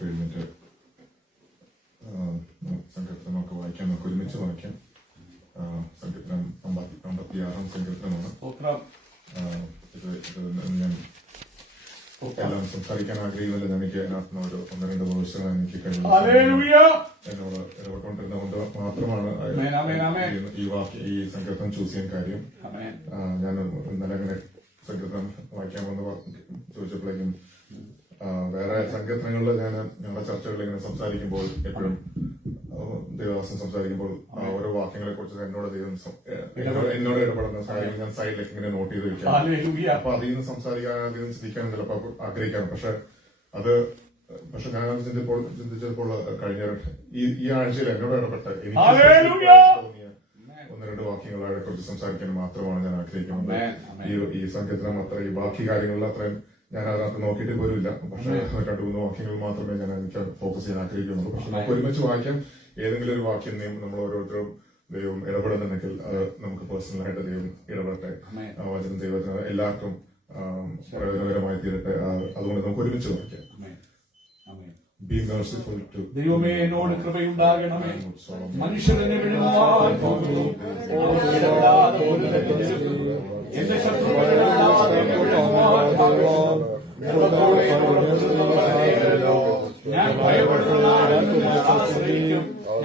എല്ലാവർക്കും എഴുന്നേറ്റ് സങ്കീർത്തനം നമുക്ക് വായിക്കാം. നമുക്ക് ഒരുമിച്ച് വായിക്കാം. സങ്കീർത്തനം 56 സങ്കീർത്തനമാണ്. ഞാൻ എല്ലാം സംസാരിക്കാൻ ആഗ്രഹിക്കുന്നില്ല. എനിക്ക് അതിനകത്ത് ഒരു 1-2 ദിവസങ്ങൾ എനിക്ക് എന്നോട് ഇടപെട്ടുകൊണ്ടിരുന്നതുകൊണ്ട് മാത്രമാണ് ഈ സങ്കീർത്തനം ചൂസ് ചെയ്യാൻ കാര്യം. ഞാൻ ഇന്നലെ അങ്ങനെ സങ്കീർത്തനം വായിക്കാമെന്ന് ചോദിച്ചപ്പോഴേക്കും വേറെ സങ്കീർത്തനങ്ങളിൽ ഞങ്ങളുടെ ചർച്ചകളിൽ ഇങ്ങനെ സംസാരിക്കുമ്പോൾ എപ്പോഴും ദേവദാസൻ സംസാരിക്കുമ്പോൾ ഓരോ വാക്യങ്ങളെ കുറിച്ച് എന്നോട് ഇടപെടുന്ന കാര്യങ്ങൾ ഞാൻ സൈഡിലേക്ക് ഇങ്ങനെ നോട്ട് ചെയ്ത് വെക്കാം. അപ്പൊ അതിൽ നിന്ന് സംസാരിക്കാൻ അതിൽ നിന്ന് ചിന്തിക്കാൻ ചിലപ്പോൾ ആഗ്രഹിക്കാം. പക്ഷെ ഞാൻ ചിന്തിച്ചപ്പോൾ കഴിഞ്ഞ ഈ ആഴ്ചയിൽ എന്നോട് ഇടപെട്ട് എനിക്ക് 1-2 വാക്യങ്ങളെ കുറിച്ച് സംസാരിക്കാൻ മാത്രമാണ് ഞാൻ ആഗ്രഹിക്കുന്നത്. ഈ സങ്കീർത്തനം അത്ര ഈ ബാക്കി കാര്യങ്ങളിൽ അത്രയും ഞാൻ അതിനകത്ത് നോക്കിയിട്ട് പോലുമില്ല. പക്ഷെ 2-3 വാക്യങ്ങൾ മാത്രമേ ഞാൻ എനിക്ക് ഫോക്കസ് ചെയ്യാൻ ആഗ്രഹിക്കുന്നുള്ളൂ. പക്ഷെ നമുക്ക് ഒരുമിച്ച് വായിക്കാം. ഏതെങ്കിലും ഒരു വാക്യം നമ്മൾ ഓരോരുത്തരും ദൈവം ഇടപെടുന്നുണ്ടെങ്കിൽ അത് നമുക്ക് പേഴ്സണലായിട്ട് ദൈവം ഇടപെടട്ടെ. വചനം ദൈവത്തിന് എല്ലാവർക്കും പ്രയോജനകരമായി തീരട്ടെ. അതുകൊണ്ട് നമുക്ക് ഒരുമിച്ച് വായിക്കാം. Be merciful to ദൈവമേ എന്നോട് കൃപയുണ്ടാകണമേ. മനുഷ്യരെന്നെ വിഴുങ്ങുവാൻ പോകുന്നു. എന്റെ ശത്രുക്കളെ ഞാൻ ഭയപ്പെടുന്ന ആശ്രയിക്കും. ഞാൻ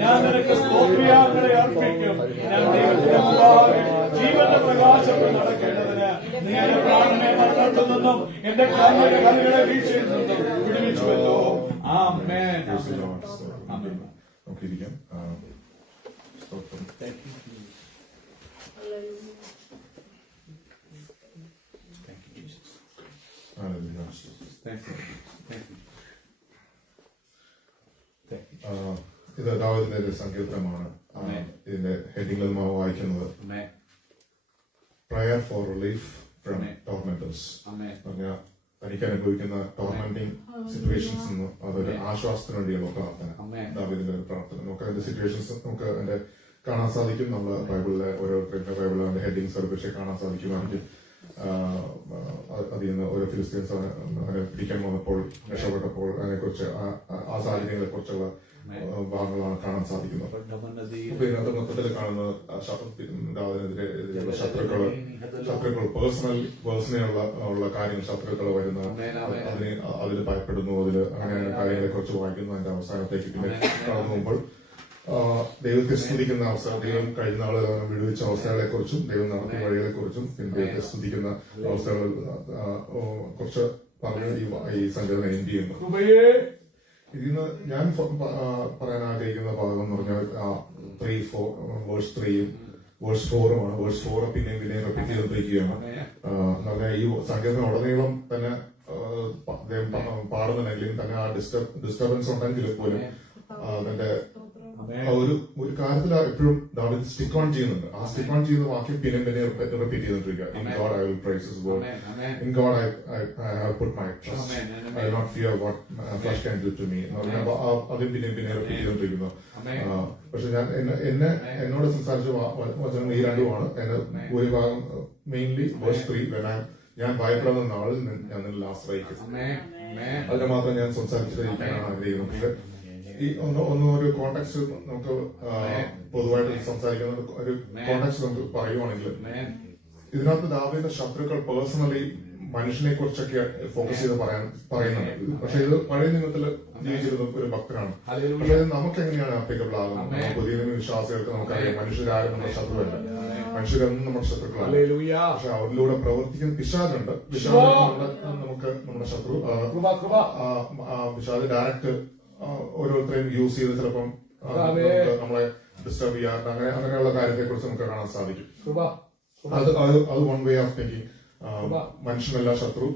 ഞാൻ നിനക്ക് സ്തോത്രയാഗങ്ങളെ അർപ്പിക്കും. ഞാൻ ദൈവത്തിന്റെ മുമ്പാകെ ജീവന്റെ പ്രകാശത്തിൽ നടക്കേണ്ടതിന് നീ എന്റെ പ്രാണനെ മരണത്തിൽ നിന്നും എന്റെ കല്ലുകളെ വീഴ്ചയിൽ നിന്നും വിടുവിച്ചുവല്ലോ. ആമേൻ. നമുക്കിരിക്കാം. ഇത് ദാവീദിന്റെ ഒരു സങ്കീർത്തനമാണ്. ഇതിന്റെ ഹെഡിങ്ങിൽ നമ്മൾ വായിക്കുന്നത് പ്രയർ ഫോർ റിലീഫ് ഫ്രം ടോർമെന്റേഴ്സ്. പറഞ്ഞാൽ തനിക്ക് അനുഭവിക്കുന്ന ടോർമെന്റിങ് സിറ്റുവേഷൻസ് അതൊരു ആശ്വാസത്തിന് വേണ്ടിയുള്ള പ്രാർത്ഥന. ദാവീദിന്റെ ഒരു പ്രാർത്ഥന നമുക്ക് അതിന്റെ സിറ്റുവേഷൻസ് നമുക്ക് അതിന്റെ കാണാൻ സാധിക്കും. നമ്മൾ ബൈബിളിലെ ഓരോരുത്തരുടെ ബൈബിളിലെ ഹെഡിങ്സ് ഒരു പക്ഷേ കാണാൻ സാധിക്കുവാണെങ്കിൽ അതിൽ നിന്ന് ഓരോ ഫിലിസ്തീൻസ് അവനെ പിടിക്കാൻ വന്നപ്പോൾ രക്ഷപ്പെട്ടപ്പോൾ അതിനെക്കുറിച്ച് ആ സാഹചര്യങ്ങളെ കുറിച്ചുള്ള ഭാഗങ്ങളാണ് കാണാൻ സാധിക്കുന്നത്. അപ്പൊ ഇതിനകത്ത് മൊത്തത്തിൽ കാണുന്നത് ശത്രുക്കൾ പേഴ്സണലുള്ള കാര്യങ്ങൾ ശത്രുക്കൾ വരുന്ന അതിന് ഭയപ്പെടുന്നു. അങ്ങനെ കാര്യങ്ങളെ കുറിച്ച് വായിക്കുന്നു. അതിന്റെ അവസാനത്തേക്ക് പിന്നെ കടന്നു പോകുമ്പോൾ ദൈവത്തെ സ്തുതിക്കുന്ന അവസ്ഥ, ദൈവം കഴിഞ്ഞ നാളുകൾ വിടുവിച്ച അവസ്ഥകളെ കുറിച്ചും ദൈവം നടത്തിയ വഴികളെ കുറിച്ചും പിന്നെ ദൈവത്തെ സ്തുതിക്കുന്ന അവസ്ഥകൾ കുറച്ച് പറഞ്ഞ് ഈ സങ്കീർത്തനം എൻഡ് ചെയ്യുന്നു. ഇതിന്ന് ഞാൻ പറയാൻ ആഗ്രഹിക്കുന്ന ഭാഗം എന്ന് പറഞ്ഞാൽ 3-4 വേഴ്സ് 4 വേഴ്സ് 4 പിന്നെയും റിപ്പീറ്റ് ചെയ്തിരിക്കുകയാണ്. എന്ന് പറഞ്ഞാൽ ഈ സങ്കീർത്തനം ഉടനീളം തന്നെ പാടുന്നുണ്ടെങ്കിലും തന്നെ ആ ഡിസ്റ്റർബൻസ് ഉണ്ടെങ്കിൽ പോലും അതിന്റെ ഒരു കാര്യത്തിൽ എപ്പോഴും ദാവീദ് സ്റ്റിക്ക് ഓൺ ചെയ്യുന്നുണ്ട്. ആ സ്റ്റിക്ക് ഓൺ ചെയ്യുന്ന വാക്യം പിന്നെ റിപ്പീറ്റ് ചെയ്തിട്ടിരിക്കുക. In God I will praise his word. In God I have put my trust. I will not fear what flesh can do to me. അതും പിന്നെ റിപ്പീറ്റ് ചെയ്തിരിക്കുന്നു. പക്ഷെ ഞാൻ എന്നോട് സംസാരിച്ച വചനങ്ങൾ ഈ രണ്ടുമാണ്. എന്റെ ഭൂരിഭാഗം മെയിൻലി വേഴ്സ് 3 ഞാൻ ഭയപ്പെടുന്ന നാളിൽ ഞാൻ നിന്നിൽ ആശ്രയിക്കും. അതിനെ മാത്രം ഞാൻ സംസാരിച്ചിരിക്കാനാണ് ആഗ്രഹിക്കുന്നത്. പക്ഷെ ഈ ഒരു കോണ്ടെക്സ്റ്റ് നമുക്ക് പൊതുവായിട്ട് സംസാരിക്കുന്ന ഒരു കോണ്ടെക്സ്റ്റ് നമുക്ക് പറയുവാണെങ്കിൽ ഇതിനകത്ത് ദാവീദിന്റെ ശത്രുക്കൾ പേഴ്സണലി മനുഷ്യനെ കുറിച്ചൊക്കെ ഫോക്കസ് ചെയ്ത് പറയുന്നുണ്ട്. പക്ഷെ ഇത് പഴയ നിയമത്തിൽ ജീവിച്ചിരുന്ന ഒരു ഭക്തനാണ്. പക്ഷെ ഇത് നമുക്ക് എങ്ങനെയാണ് ആപ്ലിക്കബിൾ ആകുന്നത്? പുതിയ നിയമ വിശ്വാസികൾക്ക് നമുക്കറിയാം മനുഷ്യരാരും നമ്മുടെ ശത്രുവല്ല, മനുഷ്യരൊന്നും നമ്മുടെ ശത്രുക്കളാണ്. പക്ഷെ അവരിലൂടെ പ്രവർത്തിക്കുന്ന പിശാചുണ്ട്. പിശാച് നമുക്ക് നമ്മുടെ ശത്രു. പിശാച് ഡയറക്റ്റ് ഓരോരുത്തരെയും യൂസ് ചെയ്ത് ചിലപ്പം നമ്മളെ ഡിസ്റ്റർബ് ചെയ്യാൻ അങ്ങനെയുള്ള കാര്യത്തെ കുറിച്ച് നമുക്ക് കാണാൻ സാധിക്കും. അത് വൺ വേ ഓഫ് തിങ്കിങ്. മനുഷ്യനല്ല ശത്രു,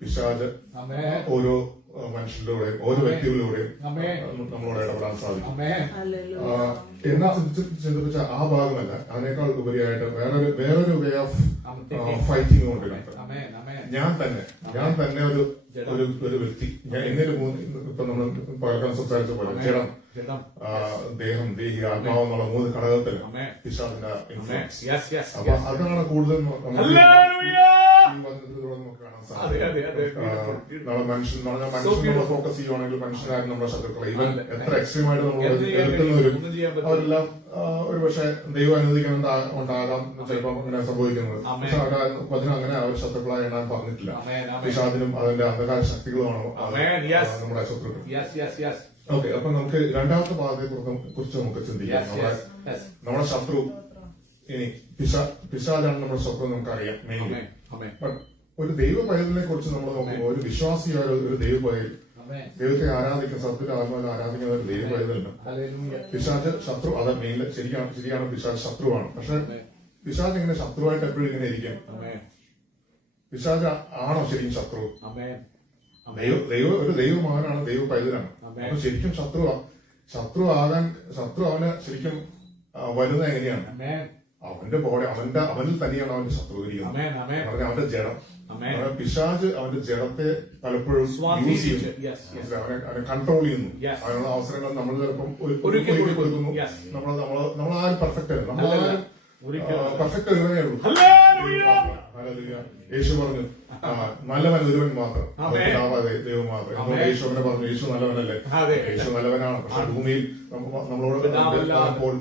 പിശാച് ഓരോ മനുഷ്യരിലൂടെയും ഓരോ വ്യക്തികളിലൂടെയും നമ്മളോട് ഇടപെടാൻ സാധിക്കും. എന്നെ ചിന്തിപ്പിച്ച ആ ഭാഗമല്ല, അതിനേക്കാൾ ഉപരിയായിട്ട് വേറൊരു വേ ഓഫ് ഫൈറ്റിംഗ് കൊണ്ട് ഞാൻ തന്നെ ഒരു വ്യക്തി, എന്നൊരു ഇപ്പൊ നമ്മൾ പലർക്കും സംസാരിച്ച പോലെ ജഡം, ദേഹം, ദേഹി, ആത്മാവ് എന്നുള്ള 3 ഘടകത്തിൽ പിശാചിന്റെ ഇൻഫ്ലുവൻസ്. അപ്പൊ അതാണ് കൂടുതൽ നമുക്ക് കാണാൻ സാധിക്കും. മനുഷ്യൻ ഫോക്കസ് ചെയ്യുവാണെങ്കിൽ മനുഷ്യരായിരുന്നു നമ്മുടെ ശത്രുക്കളെ. ഇവൻ എത്ര എക്സ്ട്രീമായിട്ട് നമ്മൾ എതിർക്കുന്നവരും അവരെല്ലാം ഒരുപക്ഷെ ദൈവം അനുവദിക്കാൻ ഉണ്ടാകാം ചിലപ്പോൾ അങ്ങനെ സംഭവിക്കുന്നത്. പക്ഷെ അതിന് അങ്ങനെ അവർ ശത്രുക്കളായി എണ്ണാൻ പറഞ്ഞിട്ടില്ല. പിശാചിനും അതിന്റെ അന്ധകാര ശക്തികളുമാണ് നമ്മുടെ ശത്രുക്കൾ. ഓക്കെ, അപ്പൊ നമുക്ക് രണ്ടാമത്തെ ഭാഗത്തെ കുറിച്ച് നമുക്ക് ചിന്തിക്കാം. നമ്മുടെ ശത്രു ഇനി പിശാചാണ് നമ്മുടെ ശത്രു നമുക്കറിയാം മെയിൻലി. ഒരു ദൈവ പൈതലിനെ കുറിച്ച് നമ്മൾ നോക്കുമ്പോൾ ഒരു വിശ്വാസിയായ ഒരു ദൈവ പൈതൽ ദൈവത്തെ ആരാധിക്കുന്ന സത്യത്തെ ആത്മാവിനെ ആരാധിക്കുന്ന ഒരു ദൈവ പൈതലുണ്ട്. പിശാച് ശത്രു, അത് മെയിൻ ശരിയാണ് പിശാച് ശത്രുവാണ്. പക്ഷെ പിശാച് ഇങ്ങനെ ശത്രുവായിട്ട് എപ്പോഴും ഇങ്ങനെ ഇരിക്കും. പിശാച് ആണോ ശരിക്കും ശത്രു? ഒരു ദൈവമാനാണ്, ദൈവ പൈതലാണ്. അപ്പൊ ശരിക്കും ശത്രു അവന് ശരിക്കും വരുന്നത് എങ്ങനെയാണ്? അവന്റെ ബോഡി, അവനിൽ തന്നെയാണ് അവന്റെ ശത്രു ഇരിക്കുന്നത്. അവന്റെ ജഡം, പിശാച് അവന്റെ ജഡത്തെ പലപ്പോഴും യൂസ് ചെയ്യുന്നു, അവനെ കൺട്രോൾ ചെയ്യുന്നു. അതിനുള്ള അവസരങ്ങൾ നമ്മൾ ചിലപ്പം കൊടുക്കുന്നു. നമ്മളാരും പെർഫെക്റ്റ് അല്ല, നമ്മളാരും പെർഫെക്റ്റ് ഒരുവനേ ഉള്ളൂ. യേശു പറഞ്ഞു നല്ലവൻ ഒരുവൻ മാത്രം, ദൈവം മാത്രം. എന്തുകൊണ്ട് യേശു അവനെ പറഞ്ഞു? യേശു നല്ലവനല്ലേ? യേശു നല്ലവനാണ്. പക്ഷെ ഭൂമിയിൽ നമ്മളോട് അപ്പോൾ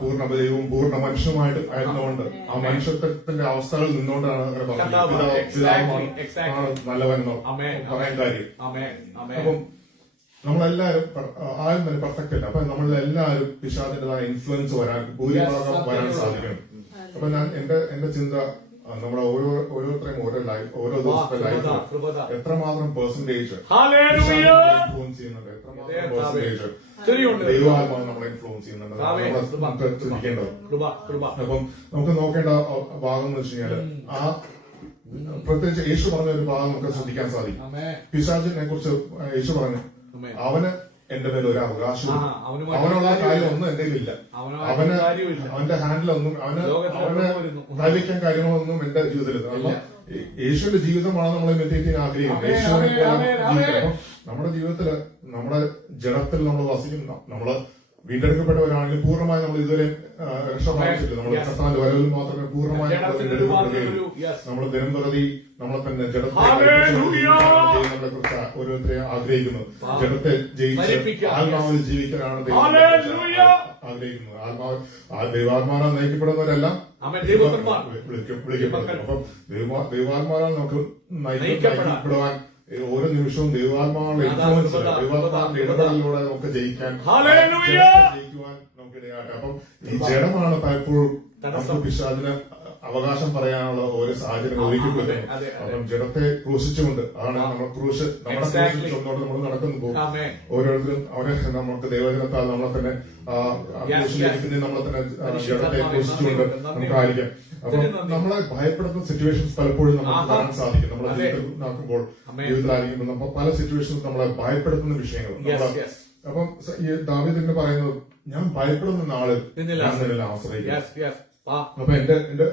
പൂർണ്ണ ദൈവവും പൂർണ്ണ മനുഷ്യനുമായിട്ട് ആയിരുന്നുകൊണ്ട് ആ മനുഷ്യത്വത്തിന്റെ അവസ്ഥകളിൽ നിന്നുകൊണ്ടാണ് അങ്ങനെ പറഞ്ഞത് പിതാവാണ് നല്ലവൻ എന്നോ പറയാൻ കാര്യം. അപ്പം നമ്മളെല്ലാരും ആരും തന്നെ പെർഫെക്റ്റ് അല്ല. അപ്പൊ നമ്മളെല്ലാരും പിശാചിന്റേതായ ഇൻഫ്ലുവൻസ് ഭൂരിഭാഗം വരാൻ സാധിക്കണം. അപ്പൊ ഞാൻ എന്റെ ചിന്ത നമ്മുടെ ഓരോരുത്തരെയും ഓരോ ദിവസത്തെ ലൈഫ് എത്രമാത്രം പെർസെന്റേജ് ഇൻഫ്ലുവൻസ് ചെയ്യുന്നുണ്ട്, എത്രമാത്രം പെർസെന്റേജ് ദൈവാത്മാവ് നമ്മളെ ഇൻഫ്ലുവൻസ് ചെയ്യുന്നുണ്ട്, നമുക്ക് ചിന്തിക്കേണ്ടത്. അപ്പം നമുക്ക് നോക്കേണ്ട ഭാഗം എന്ന് വെച്ച് കഴിഞ്ഞാല് ആ പ്രത്യേകിച്ച് യേശു പറഞ്ഞ ഒരു ഭാഗം നമുക്ക് ശ്രദ്ധിക്കാൻ സാധിക്കും. പിശാചിനെ കുറിച്ച് യേശു പറഞ്ഞു, അവന് എന്റെ മേൽ ഒരു അവകാശം, അവനുള്ള കാര്യം ഒന്നും എന്റെ ഇല്ല, അവന്റെ ഹാൻഡിലൊന്നും അവന് കൈവയ്ക്കാൻ കാര്യങ്ങളൊന്നും എന്റെ ജീവിതത്തിൽ. അപ്പൊ യേശുവിന്റെ ജീവിതമാണ് നമ്മൾ ഇമിറ്റേറ്റ് ചെയ്യാൻ ആഗ്രഹിക്കുന്നത്. യേശുവിനെ ജീവിതം നമ്മുടെ ജീവിതത്തില് നമ്മുടെ ജഡത്തിൽ നമ്മൾ വസിക്കുന്ന, നമ്മള് വീണ്ടെടുക്കപ്പെട്ടവരാണെങ്കിൽ പൂർണ്ണമായി നമ്മൾ ഇതുവരെ രക്ഷപ്രാപിച്ചിട്ടില്ല. നമ്മൾ കർത്താവിന്റെ വരവിൽ മാത്രമേ പൂർണ്ണമായി വീണ്ടെടുക്കപ്പെടുകയുള്ളൂ. നമ്മൾ ദിനംപ്രതി നമ്മളെ തന്നെ ജഡത്തെ കുറിച്ച് ഓരോരുത്തരെയും ആഗ്രഹിക്കുന്നു. ജഡത്തെ ജയിച്ച് ആത്മാവിൽ ജീവിക്കാനാണ് ആഗ്രഹിക്കുന്നത്. ദൈവാത്മാരാൽ നയിക്കപ്പെടുന്നവരെല്ലാം വിളിക്കപ്പെടുന്നു. അപ്പം ദൈവാത്മാരാൽ നമുക്ക് നയിക്കപ്പെടുവാൻ ഓരോ നിമിഷവും ദൈവാത്മാവുള്ള ഇൻഫ്ലുവൻസ്, ദൈവാത്മാവിന്റെ ഇടപെടലിലൂടെ നമുക്ക് ജയിക്കുവാൻ നമുക്ക് ഇടയാട്ടെ. അപ്പം ഈ ജഡമാണ് പലപ്പോഴും നമുക്ക് പിശാചിന് അവകാശം പറയാനുള്ള ഓരോ സാഹചര്യം ഒരുക്കിക്കൊടുക്കുന്നത്. അപ്പം ജഡത്തെ ക്രൂശിച്ചുകൊണ്ട് ആണ് നമ്മൾ നമ്മുടെ ക്രൂശിൽ ചുമന്നോട്ട് നമ്മൾ നടക്കുന്നു. ഓരോരുത്തരും അവരെ നമുക്ക് ദൈവജനത്താൽ നമ്മളെ തന്നെ നമ്മളെ തന്നെ ജഡത്തെ ക്രൂശിച്ചുകൊണ്ട് നമുക്കായിരിക്കാം. അപ്പം നമ്മളെ ഭയപ്പെടുത്തുന്ന സിറ്റുവേഷൻസ് പലപ്പോഴും നമുക്ക് കാണാൻ സാധിക്കും. നമ്മളെ ജീവിതത്തിൽ നോക്കുമ്പോൾ ജീവിതത്തിലായിരിക്കുമ്പോൾ നമ്മൾ പല സിറ്റുവേഷൻസ് നമ്മളെ ഭയപ്പെടുത്തുന്ന വിഷയങ്ങൾ. അപ്പം ഈ ദാവീദ് പറയുന്നത്, ഞാൻ ഭയപ്പെടുന്ന നാളിൽ ഞാൻ നിന്നെ ആശ്രയിക്കും. അപ്പൊ ഞാൻ ഇത്ര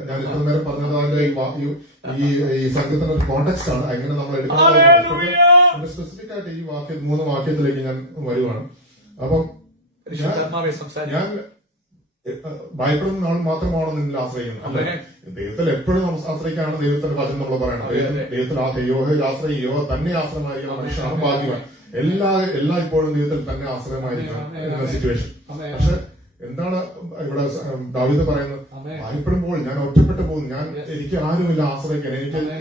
നേരം പറഞ്ഞത് അതിന്റെ ഈ സംഘത്തിന്റെ കോണ്ടെക്സ്റ്റ് ആണ്. എങ്ങനെ നമ്മൾ എടുക്കുന്നത് സ്പെസിഫിക് ആയിട്ട് ഈ 3 വാക്യത്തിലേക്ക് ഞാൻ വരുവാണ്. അപ്പം ഞാൻ ഭയപ്പെടുന്ന നാൾ മാത്രമാണോ നിന്നിൽ ആശ്രയിക്കുന്നത്? അല്ലെ, ദൈവത്തിൽ എപ്പോഴും നമ്മൾ ആശ്രയിക്കാനാണ് ദൈവത്തിന്റെ വചനം നമ്മൾ പറയണം. ദൈവത്തിൽ യോഹയിൽ ആശ്രയിക്കുക, തന്നെ ആശ്രയമായിരിക്കണം മനുഷ്യനാണ് ഭാഗ്യവാൻ. എല്ലാ ഇപ്പോഴും ദൈവത്തിൽ തന്നെ ആശ്രയമായിരിക്കണം എന്ന സിറ്റുവേഷൻ. പക്ഷെ എന്താണ് ഇവിടെ ദാവീദ് പറയുന്നത്? ഭയപ്പെടുമ്പോൾ ഞാൻ ഒറ്റപ്പെട്ടു പോകുന്നു. എനിക്ക് ആരുമില്ല ആശ്രയിക്കാൻ.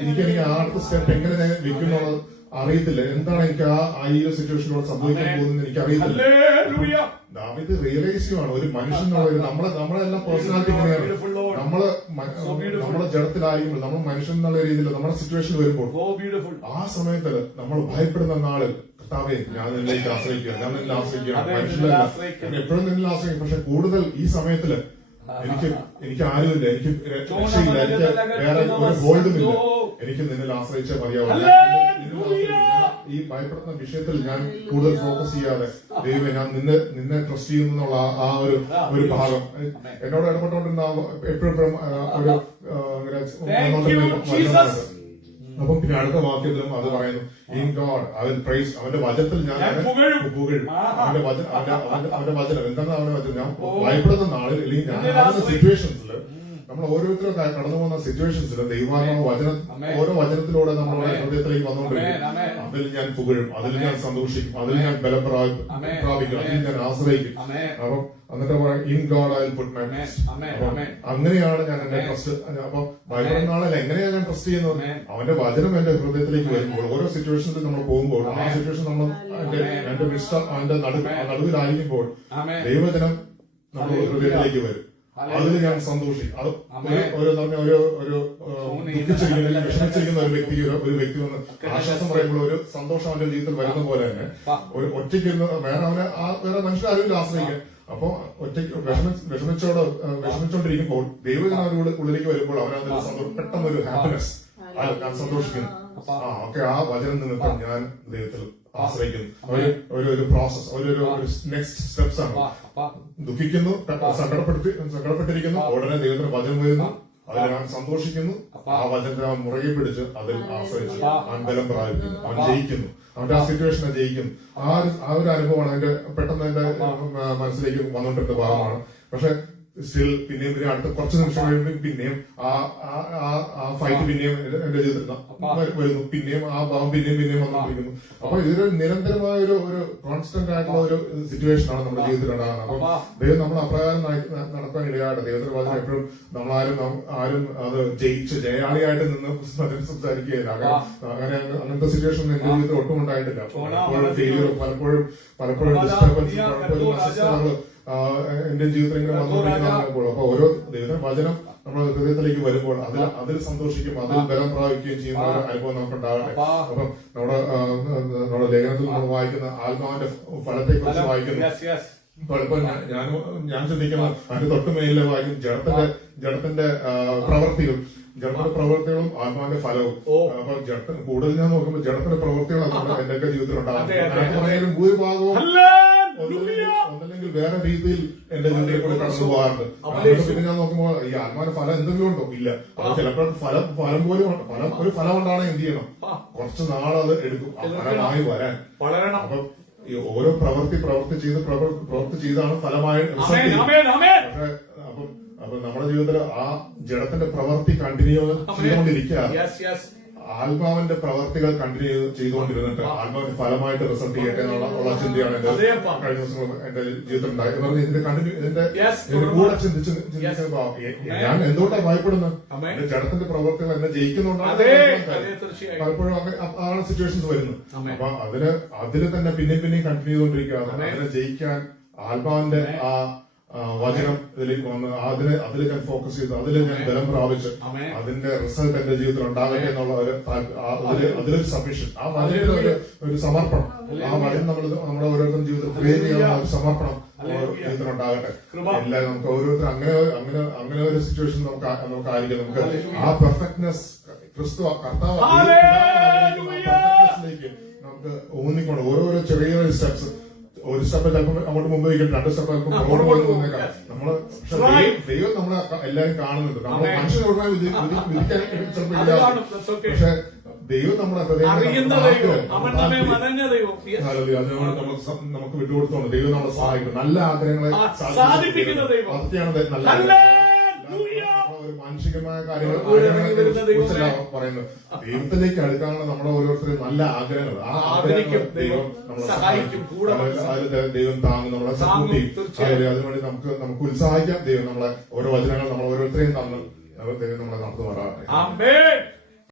എനിക്ക് അടുത്ത സ്റ്റെപ്പ് എങ്ങനെ ഞാൻ വെക്കുന്നുള്ളത് അറിയത്തില്ല. എന്താണ് എനിക്ക് ഈ ഒരു സിറ്റുവേഷനിലൂടെ സംഭവിക്കാൻ പോകുന്നത് എനിക്ക് അറിയത്തില്ല. ദാവീദ് റിയലൈസ് ചെയ്യുവാണ് ഒരു മനുഷ്യനുള്ള നമ്മളെല്ലാം പേഴ്സണാലിറ്റി ഇങ്ങനെയാണ്. നമ്മളെ ജഡത്തിലായിരിക്കുമ്പോൾ നമ്മൾ മനുഷ്യൻ എന്നുള്ള രീതിയിൽ നമ്മുടെ സിറ്റുവേഷൻ വരുമ്പോൾ ആ സമയത്ത് നമ്മൾ ഭയപ്പെടുന്ന നാളിൽ കർത്താവേ ഞാൻ നിന്നിലേക്ക് ആശ്രയിക്കുക, ഞാൻ നിന്നെ ആശ്രയിക്കുക, മനുഷ്യനല്ല എപ്പോഴും നിന്നിൽ ആശ്രയിക്കും. പക്ഷെ കൂടുതൽ ഈ സമയത്തില് എനിക്ക് ആരുമില്ല, എനിക്ക് രക്ഷയില്ല, എനിക്ക് വേറെ ഒരു ഗോൾഡുമില്ല, എനിക്ക് നിന്നിൽ ആശ്രയിച്ചേ മതിയാവില്ല. ഈ ഭയപ്പെടുന്ന വിഷയത്തിൽ ഞാൻ കൂടുതൽ ഫോക്കസ് ചെയ്യാതെ ദൈവമേ ഞാൻ നിന്നെ ട്രസ്റ്റ് ചെയ്യുന്നു എന്നുള്ള ആ ഒരു ഭാഗം എന്നോട് ഇടപെട്ടുകൊണ്ടിരുന്ന എപ്പോഴും ഒരു അപ്പം പിന്നെ അടുത്ത വാക്യത്തിലും അത് പറയുന്നു, in God I will price. അവന്റെ വചനത്തിൽ ഞാൻ പുകഴും. അവന്റെ വചനം എന്താണ് അവന്റെ വചനം? ഞാൻ ഭയപ്പെടുന്ന നാളിൽ അല്ലെങ്കിൽ ഞാൻ സിറ്റുവേഷൻസിൽ നമ്മൾ ഓരോരുത്തരും കടന്നു പോകുന്ന സിറ്റുവേഷൻസിൽ ദൈവാത്മാവ് ഓരോ വചനത്തിലൂടെ നമ്മുടെ ഹൃദയത്തിലേക്ക് വന്നുകൊണ്ടിരിക്കും. അതിൽ ഞാൻ പുകഴും, അതിൽ ഞാൻ സന്തോഷിക്കും, അതിൽ ഞാൻ ബലം പ്രാപിക്കും, അതിൽ ഞാൻ ആശ്രയിക്കും. അപ്പം എന്നിട്ട് പറയാം in God I will put my trust. അപ്പം അങ്ങനെയാണ് ഞാൻ എന്റെ ട്രസ്റ്റ്. അപ്പൊ ഭയപ്പെടുന്ന ആളല്ല, എങ്ങനെയാണ് ഞാൻ ട്രസ്റ്റ് ചെയ്യുന്നത്? അവന്റെ വചനം എന്റെ ഹൃദയത്തിലേക്ക് വരുമ്പോൾ ഓരോ സിറ്റുവേഷനിൽ നമ്മൾ പോകുമ്പോൾ ആ സിറ്റുവേഷൻ നമ്മൾ എന്റെ നടുവിലായിരിക്കുമ്പോൾ ദൈവജനം നമ്മുടെ ഹൃദയത്തിലേക്ക് വരും. അതിൽ ഞാൻ സന്തോഷിക്കും. അത് ഒരു ദുഃഖിച്ചിരിക്കുന്ന വിഷമിച്ചിരിക്കുന്ന ഒരു വ്യക്തി വന്ന് ആശ്വാസം പറയുമ്പോൾ ഒരു സന്തോഷം അവന്റെ ജീവിതത്തിൽ വരുന്ന പോലെ തന്നെ ഒരു ഒറ്റയ്ക്ക് വേറെ മനുഷ്യരാരും ആശ്രയിക്കാൻ. അപ്പൊ ഒറ്റയ്ക്ക് വിഷമിച്ചോണ്ടിരിക്കുമ്പോൾ ദൈവജനം അവരുടെ ഉള്ളിലേക്ക് വരുമ്പോൾ അവനതിൽ പെട്ടെന്ന് ഒരു ഹാപ്പിനെസ് ഞാൻ സന്തോഷിക്കുന്നു. ഓക്കെ, ആ വചനം നിമിത്തം ഞാൻ ദൈവത്തിൽ ആശ്രയിക്കുന്നു. ഒരു പ്രോസസ്, ഒരു നെക്സ്റ്റ് സ്റ്റെപ്സ് ആണ്. ദുഃഖിക്കുന്നു, സങ്കടപ്പെട്ടിരിക്കുന്നു, ഉടനെ ദൈവത്തിന് വചനം വരുന്നു, അതിൽ ഞാൻ സന്തോഷിക്കുന്നു. ആ വചനത്തെ അവൻ മുറുകെ പിടിച്ച് അതിൽ ആശ്രയിച്ച് അവൻ ബലം പ്രാപിക്കുന്നു, അവൻ ജയിക്കുന്നു, അവന്റെ ആ സിറ്റുവേഷനെ ജയിക്കുന്നു. ആ ഒരു അനുഭവമാണ് എന്റെ പെട്ടെന്ന് എന്റെ മനസ്സിലേക്ക് വന്നുകൊണ്ടിരുന്ന ഭാഗമാണ്. പക്ഷെ സ്റ്റിൽ പിന്നെയും അടുത്ത കുറച്ച് നിമിഷം കഴിയുമ്പോൾ പിന്നെയും ആ ഫൈറ്റ് പിന്നെയും എന്റെ ജീവിതത്തിൽ വരുന്നു, പിന്നെയും ആ ഭാവം പിന്നെയും വന്നുകൊണ്ടിരിക്കുന്നു. അപ്പൊ ഇതൊരു നിരന്തരമായ ഒരു കോൺസ്റ്റന്റ് ആയിട്ടുള്ള ഒരു സിറ്റുവേഷൻ ആണ് നമ്മുടെ ജീവിതത്തിൽ ഉണ്ടാകുന്നത്. അപ്പൊ ദൈവം നമ്മൾ അപ്രകാരം നടത്താൻ ഇടയാകട്ടെ. ദൈവത്തിന്റെ വചനം എപ്പോഴും നമ്മളാരും അത് ജയാളിയായിട്ട് നിന്ന് സംസാരിക്കുകയില്ല. അങ്ങനത്തെ സിറ്റുവേഷൻ എന്റെ ജീവിതത്തിൽ ഒട്ടും ഉണ്ടായിട്ടില്ല. പലപ്പോഴും ഫെയിലിയർ, പലപ്പോഴും ഡിസ്റ്റർബൻസ്, പലപ്പോഴും അസ്വസ്ഥതകൾ എന്റെ ജീവിതത്തിൽ ഇങ്ങനെ വന്നുകൊണ്ടിരിക്കുന്നപ്പോൾ അപ്പൊ ഓരോ ദൈവത്തിന്റെ വചനം നമ്മുടെ ഹൃദയത്തിലേക്ക് വരുമ്പോൾ അതിൽ സന്തോഷിക്കും, അതിൽ ബലം പ്രാപിക്കുകയും ചെയ്യുന്ന ഒരു അനുഭവം നമുക്ക് ഉണ്ടാകട്ടെ. അപ്പം നമ്മുടെ ലേഖനത്തിൽ നമ്മൾ വായിക്കുന്ന ആത്മാവിന്റെ ഫലത്തെ കുറിച്ച് വായിക്കുന്നു. പലപ്പോഴും ഞാൻ ചിന്തിക്കുന്ന അതിന്റെ തൊട്ടുമേലിലെ വായിക്കും ജഡത്തിന്റെ പ്രവൃത്തികളും ആത്മാവിന്റെ ഫലവും. അപ്പൊ കൂടുതൽ ഞാൻ നോക്കുമ്പോൾ ജഡത്തിന്റെ പ്രവൃത്തികളാണ് എന്റെയൊക്കെ ജീവിതത്തിൽ ഉണ്ടാകുന്നത്. ഭൂരിഭാഗവും ഒന്നല്ലെങ്കിൽ വേറെ രീതിയിൽ എന്റെ ജീവിതത്തിൽ കൂടെ കടന്നു പോകാറുണ്ട്. പിന്നെ ഞാൻ നോക്കുമ്പോൾ ഈ ആത്മാവിന്റെ ഫലം എന്തെങ്കിലും ഉണ്ടോ? ഇല്ല. അത് ചിലപ്പോൾ ഫലം പോലും ഒരു ഫലം കൊണ്ടാണ് എന്ത് ചെയ്യണം, കുറച്ച് നാളത് എടുക്കും ഫലമായി വരാൻ. അപ്പൊ ഈ ഓരോ പ്രവൃത്തി ചെയ്താണ് ഫലമായി പക്ഷെ അപ്പൊ നമ്മുടെ ജീവിതത്തിൽ ആ ജഡത്തിന്റെ പ്രവൃത്തി കണ്ടിന്യൂ ചെയ്തുകൊണ്ടിരിക്കുക. ആത്മാവിന്റെ പ്രവർത്തികൾ കണ്ടിന്യൂ ചെയ്തുകൊണ്ടിരുന്നിട്ട് ആത്മാവിന്റെ ഫലമായിട്ട് റിസൾട്ട് ചെയ്യട്ടെ എന്നുള്ള ചിന്തയാണ് കഴിഞ്ഞ ദിവസം എന്റെ ജീവിതത്തിൽ ഉണ്ടായത്. ഇതിന്റെ കൂടെ ചിന്തിക്കുമ്പോ ഞാൻ എന്തുകൊണ്ടാണ് ഭയപ്പെടുന്നത്? എന്റെ ജഡത്തിന്റെ പ്രവർത്തികൾ എന്നെ ജയിക്കുന്നുണ്ടാണ്. പലപ്പോഴും ആണ് സിറ്റുവേഷൻസ് വരുന്നത്. അപ്പൊ അതില് തന്നെ പിന്നെയും കണ്ടിന്യൂ ചെയ്തുകൊണ്ടിരിക്കുക. അതിനെ ജയിക്കാൻ ആത്മാവിന്റെ ആ വചനം ഇതിലേക്ക് വന്ന് അതിൽ ഞാൻ ഫോക്കസ് ചെയ്തു, അതിൽ ഞാൻ ബലം പ്രാപിച്ച് അതിന്റെ റിസൾട്ട് എന്റെ ജീവിതത്തിൽ ഉണ്ടാകട്ടെ എന്നുള്ള അതിലൊരു സബ്മിഷൻ, ആ വചനത്തിന് ഒരു സമർപ്പണം, ആ വചനം നമ്മുടെ ഓരോരുത്തരും ജീവിതത്തിൽ ക്രിയേറ്റ് ചെയ്യാനുള്ള ഒരു സമർപ്പണം ജീവിതത്തിൽ ഉണ്ടാകട്ടെ. എല്ലാവരും നമുക്ക് ഓരോരുത്തരും അങ്ങനെ ഒരു സിറ്റുവേഷൻ നമുക്ക് ആയിരിക്കും. നമുക്ക് ആ പെർഫെക്റ്റ്നെസ് ക്രിസ്തു കർത്താവ് പെർഫെക്റ്റ്നെസ്സിലേക്ക് നമുക്ക് ഊന്നിക്കൊണ്ട് ഓരോരോ ചെറിയ സ്റ്റെപ്സ്, ഒരു സ്റ്റെപ്പ് ചിലപ്പോൾ അങ്ങോട്ട് മുമ്പ് വയ്ക്കും, 2 സ്റ്റെപ്പ് ചിലപ്പോൾ പുറകോട്ട് പോയി തോന്നേക്കാം. നമ്മള് ദൈവം നമ്മളെ എല്ലാവരും കാണുന്നുണ്ട്. നമ്മൾ മനുഷ്യനോടായി വിധിക്കാൻ ചിലപ്പോൾ, പക്ഷെ ദൈവം നമ്മുടെ നമുക്ക് വിട്ടുകൊടുത്തോണ്ട് ദൈവം നമ്മളെ സഹായിക്കും. നല്ല ആഗ്രഹങ്ങളെ അതൊക്കെയാണ് നല്ല ഒരു മാനുഷികമായ കാര്യങ്ങൾ പറയുന്നത് ദൈവത്തിലേക്ക് അടുക്കാനുള്ള നമ്മുടെ ഓരോരുത്തരും നല്ല ആഗ്രഹങ്ങൾ. ആ ആഗ്രഹങ്ങൾ ദൈവം നമ്മളെ സഹായിക്കും. ദൈവം താങ്ങും, നമ്മളെ സപ്പോർട്ട് ചെയ്യും. അതിനുവേണ്ടി നമുക്ക് ഉത്സാഹിക്കാം. ദൈവം നമ്മളെ ഓരോ വചനങ്ങൾ നമ്മൾ ഓരോരുത്തരെയും തന്നു ദൈവം നമ്മളെ നടത്തുമാറാകട്ടെ.